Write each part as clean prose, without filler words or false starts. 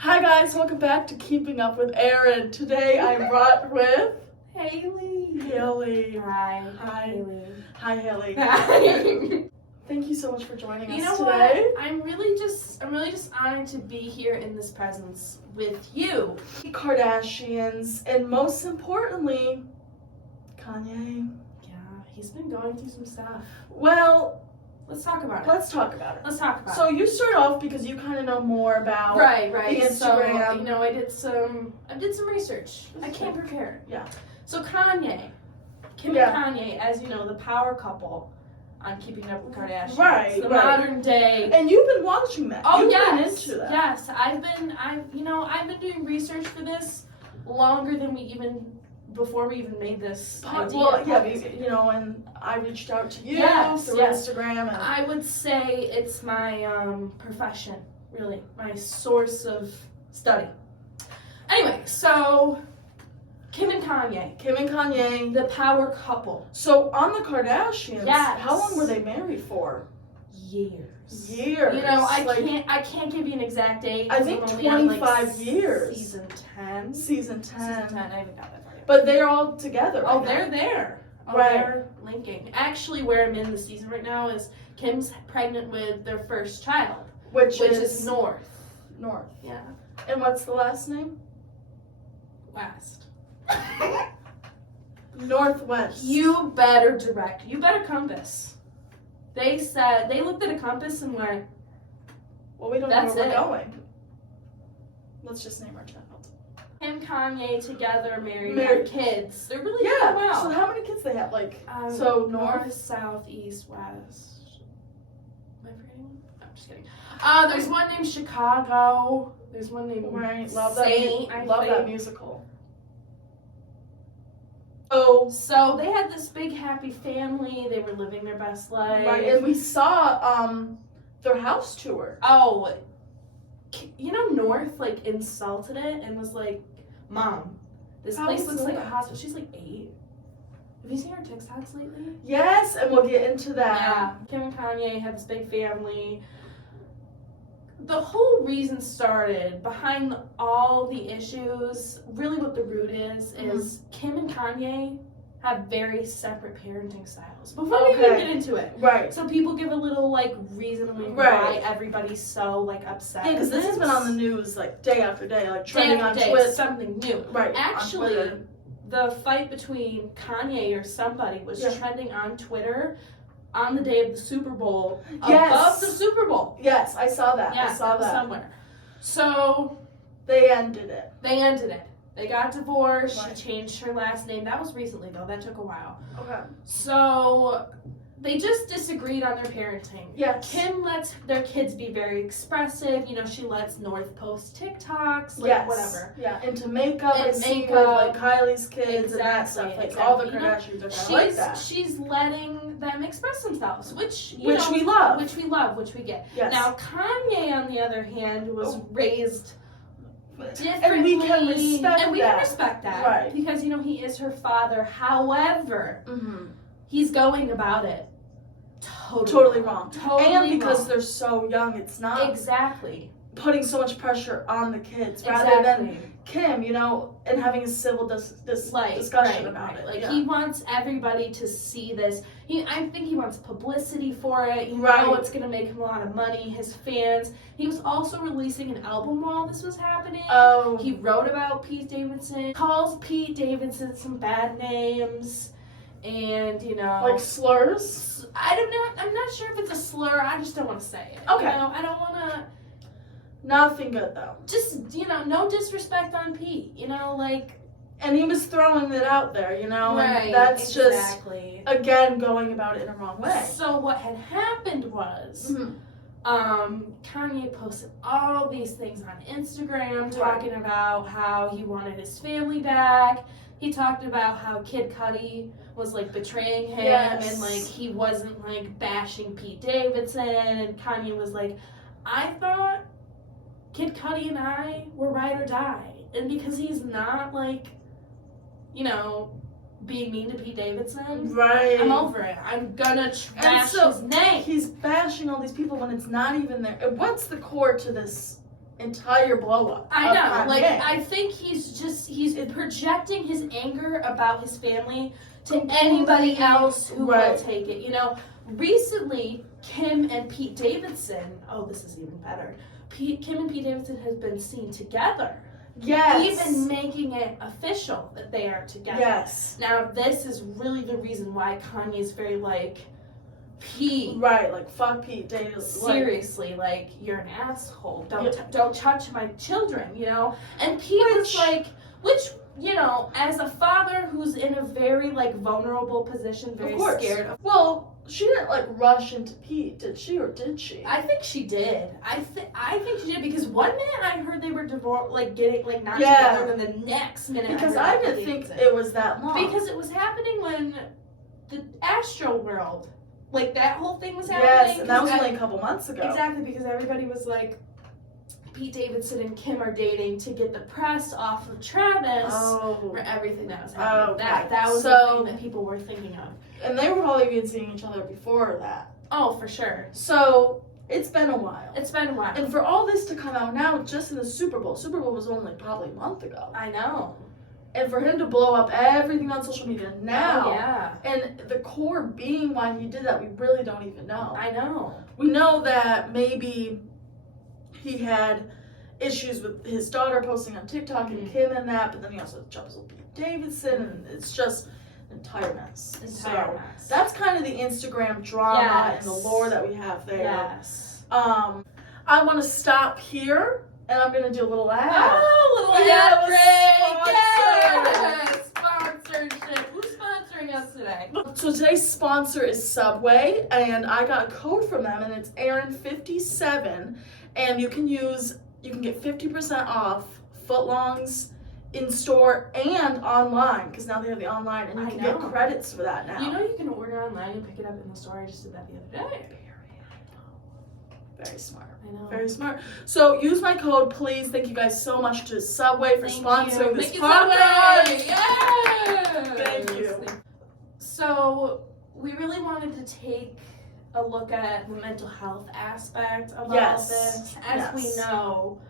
Hi guys, welcome back to Keeping Up with Erin. Today I'm brought with Haley. Hi. Hi. Haley. Hi Haley. Hi. Thank you so much for joining us You know today. what? I'm really just honored to be here in this presence with you. Kardashians, and most importantly, Kanye. Yeah, he's been going through some stuff. Well, let's talk about it. Let's talk about it. So you start off because you kind of know more about right. the Instagram. So I did some research. I came prepared. Yeah. So Kanye, Kim Yeah. and Kanye, as you know, the power couple on Keeping Up with Kardashians. Right. The modern day. And you've been watching that. Oh, You've yes. been into that. Yes, I've been doing research for this longer than before we even made this idea. Well, yeah, and I reached out to you through Instagram. And I would say it's my profession, really, my source of study. Anyway, so Kim and Kanye, the power couple. So on the Kardashians, yes. How long were they married for? Years. You know, I can't give you an exact date. I think 25 years. Season 10. Season 10. Season 10. I haven't got that far yet. But they're all together. Oh, they're there. Oh, right. They're linking. Actually, where I'm in the season right now is Kim's pregnant with their first child, which is North. Yeah. And what's the last name? West. Northwest. You better compass. They said they looked at a compass and went, well, we don't know where we're going. Let's just name our child. Kim, Kanye together, married kids. They're really doing well. So how many kids they have? North, south, east, west. Am I forgetting one? No, I'm just kidding. There's one named Chicago. There's one named Love Saint. I love that musical. So they had this big happy family. They were living their best life. Right, and we saw their house tour. Oh, North insulted it and was like, "Mom, this place looks like a hospital." She's like 8. Have you seen her TikToks lately? Yes, and we'll get into that. Yeah, Kim and Kanye had this big family. The whole reason started behind all the issues, really what the root is Kim and Kanye have very separate parenting styles. Before we even get into it. Right. So people give a little reasoning why everybody's so upset. Yeah, because this has been on the news day after day, trending on Twitter. Something new. Right. Actually, the fight between Kanye or somebody was trending on Twitter on the day of the Super Bowl, above the Super Bowl. Yes, I saw that. Yeah, I saw that somewhere. So they ended it. They got divorced. Right. She changed her last name. That was recently, though. That took a while. Okay. So they just disagreed on their parenting. Yes. Kim lets their kids be very expressive. She lets North post TikToks, whatever. Yeah, into makeup. And with Kylie's kids and that stuff. All the Kardashians are kind of like that. She's letting them express themselves, which we love. Which we get. Yes. Now, Kanye, on the other hand, was raised differently. And we can respect that. Right. Because, he is her father. However, he's going about it totally wrong. And because they're so young, it's not exactly putting so much pressure on the kids rather than Kim, and having a civil discussion about it. He wants everybody to see this. I think he wants publicity for it. It's going to make him a lot of money. His fans. He was also releasing an album while this was happening. Oh. He wrote about Pete Davidson. Calls Pete Davidson some bad names. And, slurs? I'm not sure if it's a slur. I just don't want to say it. Okay. I don't want to. Nothing good, though. Just, no disrespect on Pete. And he was throwing it out there, Right, and that's just, again, going about it in a wrong way. So what had happened was, Kanye posted all these things on Instagram talking about how he wanted his family back. He talked about how Kid Cudi was betraying him and he wasn't bashing Pete Davidson, and Kanye was I thought Kid Cudi and I were ride or die, and because he's not being mean to Pete Davidson, right? I'm over it. I'm gonna trash his name. He's bashing all these people when it's not even there. What's the core to this entire blow up. I know. Like, I think he's projecting his anger about his family to anybody else who will take it. You know, recently, Kim and Pete Davidson, oh, this is even better. Kim and Pete Davidson has been seen together. Yes. Even making it official that they are together. Yes. Now, this is really the reason why Kanye's very, like, Pete. Right, like, fuck Pete Davidson. Seriously, like, you're an asshole. Don't touch my children, you know? And Pete was like, you know, as a father who's in a very, like, vulnerable position, very scared. Well, she didn't, like, rush into Pete, did she, or did she? I think she did. I think she did, because one minute I heard they were divorced, like, getting, like, not together, and then the next minute because I didn't think it was that long. Because it was happening when the Astro World, like, that whole thing was happening. Yes, and that was only a couple months ago. Exactly, because everybody was like, Pete Davidson and Kim are dating to get the press off of Travis for everything that was happening. That was the thing that people were thinking of. And they were probably even seeing each other before that. Oh, for sure. So, it's been a while. It's been a while. And for all this to come out now, just in the Super Bowl was only probably a month ago. I know. And for him to blow up everything on social media now, yeah. And the core being why he did that, we really don't even know. I know. We know that maybe he had issues with his daughter posting on TikTok and Kim and that, but then he also jumps with Pete Davidson, and it's just an entire mess. That's kind of the Instagram drama and the lore that we have there. Yes. I want to stop here, and I'm going to do a little ad. Oh, little ad break! Yes! Sponsorship. Who's sponsoring us today? So today's sponsor is Subway, and I got a code from them, and it's Erin 57, and you can get 50% off footlongs in store and online, because now they have the online, and you can get credits for that now. You know you can order online and pick it up in the store. I just did that the other day. Very smart. I know. Very smart. So use my code, please. Thank you guys so much to Subway for sponsoring this podcast. Yeah. Thank you. So we really wanted to take a look at the mental health aspect of all this. As we know,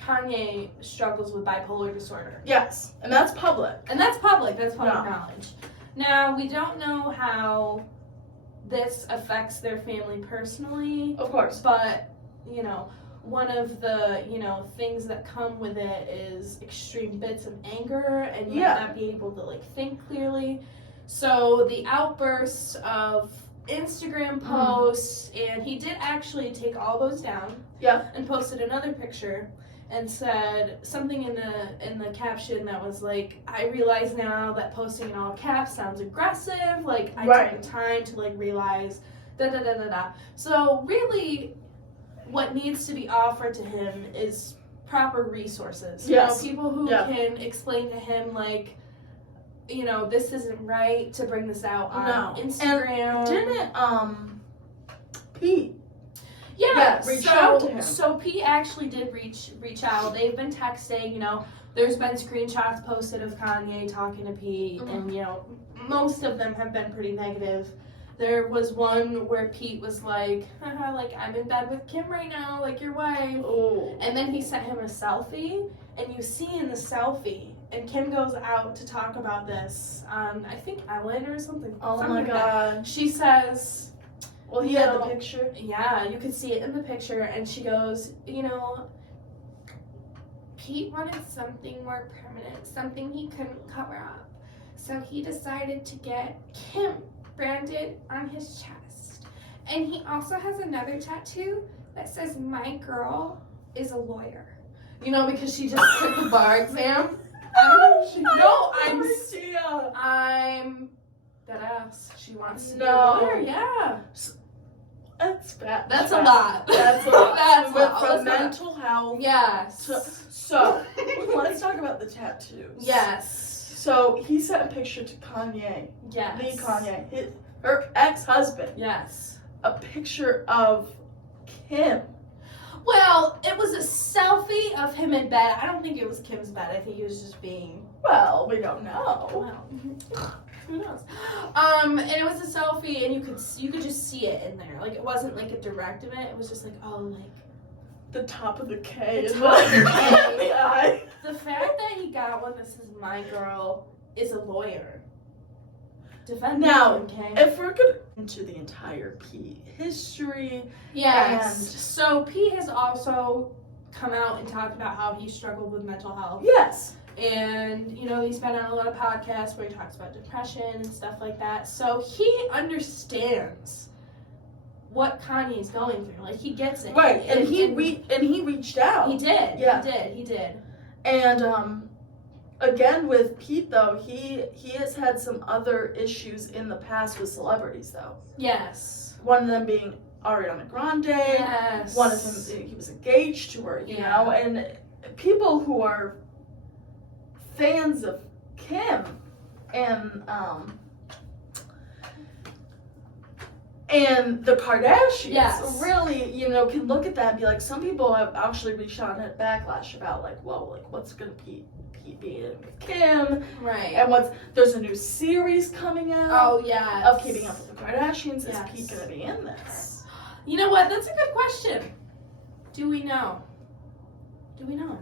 Kanye struggles with bipolar disorder. Yes, and that's public. That's public knowledge. Now, we don't know how this affects their family personally. Of course. But, you know, one of the, things that come with it is extreme bits of anger and you might not be able to, like, think clearly. So the outbursts of Instagram posts, and he did actually take all those down. Yeah. And posted another picture and said something in the caption that was like, I realize now that posting in all caps sounds aggressive. Like, I took the time to, like, realize da-da-da-da-da. So really, what needs to be offered to him is proper resources. Yes. You know, people who can explain to him, like, this isn't right to bring this out on Instagram. And didn't Pete? Reach out to him. So Pete actually did reach out. They've been texting. There's been screenshots posted of Kanye talking to Pete, and most of them have been pretty negative. There was one where Pete was like, haha, like, I'm in bed with Kim right now, like your wife. Oh. And then he sent him a selfie, and you see in the selfie, and Kim goes out to talk about this on, I think, Ellen or something. Oh my God. She says, well, he had the picture. Yeah, you could see it in the picture, and she goes, Pete wanted something more permanent, something he couldn't cover up. So he decided to get Kim branded on his chest. And he also has another tattoo that says, my girl is a lawyer. Because she just took the bar exam. I'm dead ass. She wants to be a lawyer, yeah. That's bad. That's a lot. That's a lot. That's from mental health. Yes. So let's talk about the tattoos. Yes. So he sent a picture to Kanye. Yes. The Kanye, her ex-husband. Yes. A picture of Kim. Well, it was a selfie of him in bed. I don't think it was Kim's bed. I think he was just being... Well, we don't know. Well, who knows? And it was a selfie, and you could just see it in there. Like, it wasn't like a direct of it. It was just like, oh, like, the top of the K. The in top of the K. in the eye. The fact that he got one This Is My Girl is a lawyer. Defend Now, him, K. if we're going into the entire Pete history. Yes. And- So Pete has also come out and talked about how he struggled with mental health. Yes. And, you know, he's been on a lot of podcasts where he talks about depression and stuff like that. So he understands what Kanye's going through. Like, he gets it. Right. And he reached out. He did. Yeah. He did. And again with Pete though, he has had some other issues in the past with celebrities though. Yes. One of them being Ariana Grande. Yes. One of him, he was engaged to her, you know, and people who are fans of Kim and the Kardashians really, you know, can look at that and be like, some people have actually reached out and had backlash about like, well, like what's gonna Pete be in with Kim? Right. And there's a new series coming out. Oh, yeah. Of Keeping Up with the Kardashians. Yes. Is Pete gonna be in this? You know what? That's a good question. Do we know? We never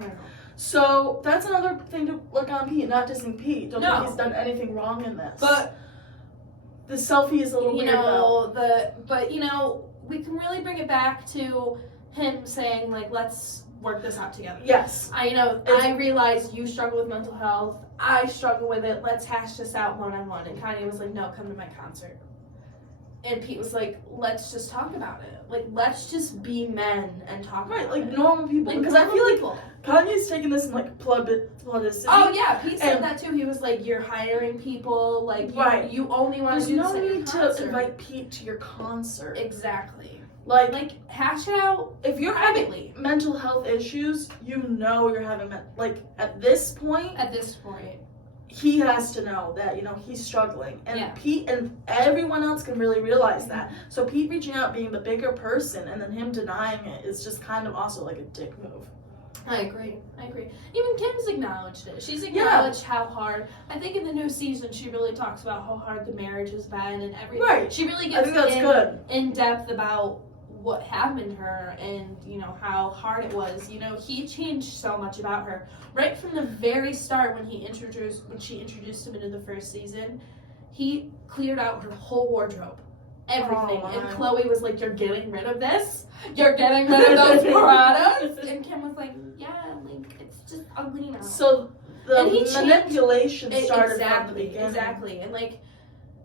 know. So that's another thing to look on Pete, not dissing Pete. Don't No. think he's done anything wrong in this. But the selfie is a little weird though. But you know, we can really bring it back to him saying like, let's work this out together. Yes. I realize you struggle with mental health. I struggle with it. Let's hash this out one-on-one. And Kanye was like, no, come to my concert. And Pete was like, let's just talk about it. Like, let's just be men and talk about it. Right, like normal people. Because I feel like Kanye's taking this in like publicity. Oh yeah, Pete said that too. He was like, you're hiring people. Like, you only want There's to do no this at your need concert. to invite Pete to your concert. Exactly. Like hash it out if you're privately. having mental health issues, you know you're having at this point. He has to know that, you know, he's struggling. And Pete and everyone else can really realize that. So Pete reaching out, being the bigger person, and then him denying it is just kind of also like a dick move. I agree. Even Kim's acknowledged it. She's acknowledged how hard. I think in the new season she really talks about how hard the marriage has been and everything. Right. She really I gets think that's good. in depth about what happened to her and, you know, how hard it was. You know, he changed so much about her. Right from the very start when she introduced him into the first season, he cleared out her whole wardrobe. Everything. Oh, wow. And Chloe was like, you're getting rid of this? You're getting rid of those Pradas? And Kim was like, yeah, like, it's just ugly now. So the manipulation started from the beginning. Exactly. And like,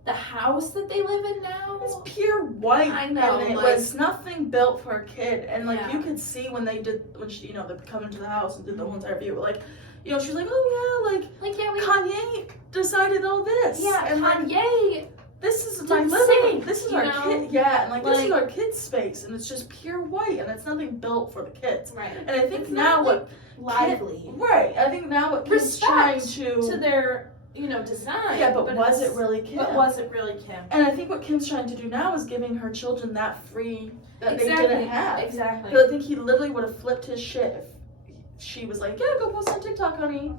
the house that they live in now is pure white. I know. And it was nothing built for a kid. And like Yeah. you could see when she, you know, they come into the house and did the whole entire view. Like, you know, she's like, oh yeah, Kanye decided all this. Yeah, and Kanye. This is my living room. This is our kid. Yeah, and like this is like- our kids' space, and it's just pure white, and it's nothing built for the kids. Right. And I think It's now not, lively. Right. I think now what Kim's trying to their, you know, design. Yeah, but was it really Kim? But was it really Kim? And I think what Kim's trying to do now is giving her children that free that they didn't have. Exactly. Because I think he literally would have flipped his shit if she was like, yeah, go post on TikTok, honey.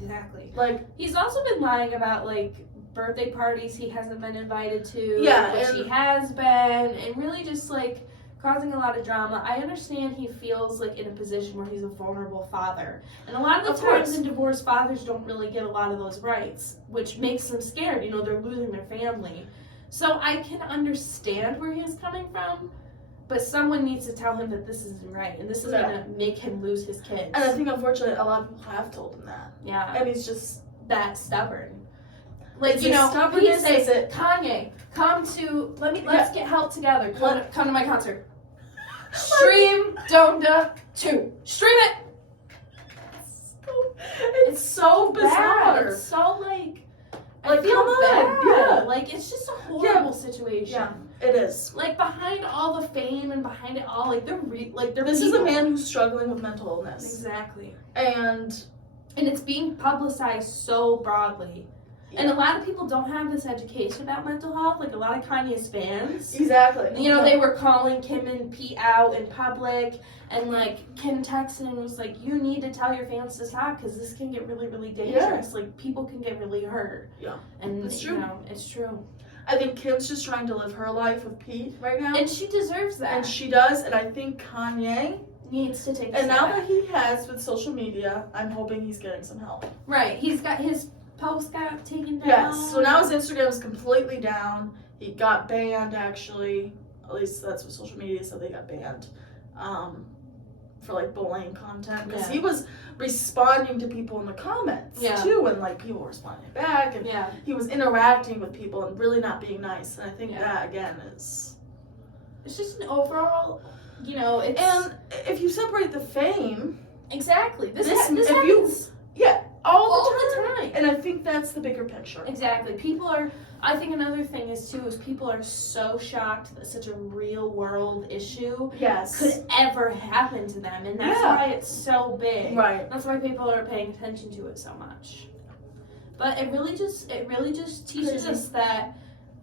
Exactly. Like, he's also been lying about like birthday parties he hasn't been invited to. Yeah, which he has been, and really just like causing a lot of drama. I understand he feels like in a position where he's a vulnerable father. And a lot of the times in divorce, fathers don't really get a lot of those rights, which makes them scared. You know, they're losing their family. So I can understand where he's coming from, but someone needs to tell him that this isn't right, and this is going to make him lose his kids. And I think, unfortunately, a lot of people have told him that. Yeah. And he's just that stubborn. Like, it's you know, he stubbornness, says, Kanye, let's get help together. Come to my concert. Stream Donda 2. Stream it! It's so bizarre. Bad. It's so like come feel on. bad. Yeah. Like, it's just a horrible situation. Yeah, it is. Like, behind all the fame and behind it all, like, they're This is a man who's struggling with mental illness. Exactly. And it's being publicized so broadly. Yeah. And a lot of people don't have this education about mental health. Like, a lot of Kanye's fans. Exactly. You know, they were calling Kim and Pete out in public. And, like, Kim texted and was like, you need to tell your fans to stop because this can get really, really dangerous. Yeah. Like, people can get really hurt. Yeah. And, it's true. You know, it's true. I think Kim's just trying to live her life with Pete right now. And she deserves that. And she does. And I think Kanye needs to take a And step now back. that he has with social media, I'm hoping he's getting some help. Right, he's got his post got taken down. Yes, so now his Instagram is completely down. He got banned, actually. At least that's what social media said, they got banned. For like bullying content. Because he was responding to people in the comments too, and like people were responding back, and he was interacting with people and really not being nice. And I think that again is, it's just an overall, you know, it's, and if you separate the fame, exactly this if happens all the time, and I think that's the bigger picture. Exactly. People are, I think another thing is too, is people are so shocked that such a real world issue could ever happen to them, and that's why it's so big. Right. That's why people are paying attention to it so much. But it really just teaches us that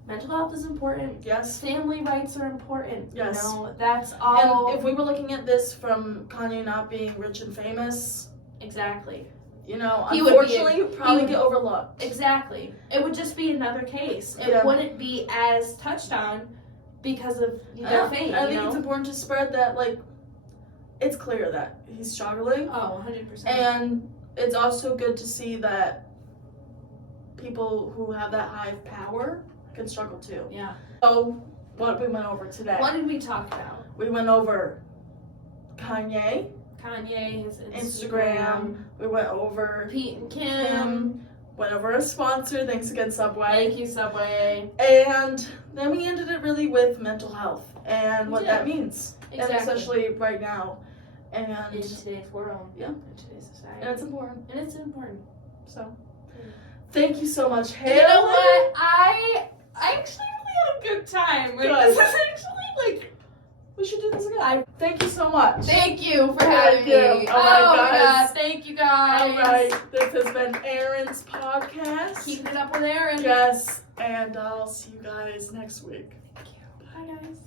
mental health is important. Yes. Family rights are important. Yes. You know, that's all. And if we were looking at this from Kanye not being rich and famous, exactly. You know, He unfortunately, would probably get overlooked. Exactly. It would just be another case. It wouldn't be as touched on because of their fame. I think it's important to spread that, like, it's clear that he's struggling. Oh, 100%. And it's also good to see that people who have that high of power can struggle too. Yeah. So, what we went over today. What did we talk about? We went over Kanye. His Instagram. We went over Pete and Kim. Went over a sponsor. Thanks again, Subway. Thank you, Subway. And then we ended it really with mental health and what that means. Exactly. And especially right now. And in today's world. Yeah. In today's society. And it's important. So. Thank you so much, Haley. You know what? I actually really had a good time. Good. This is actually like. We should do this again. Thank you so much. Thank you for having me. All right, oh my guys. God, thank you guys. All right, this has been Erin's podcast. Keeping it up with Erin. Yes, and I'll see you guys next week. Thank you. Bye, guys.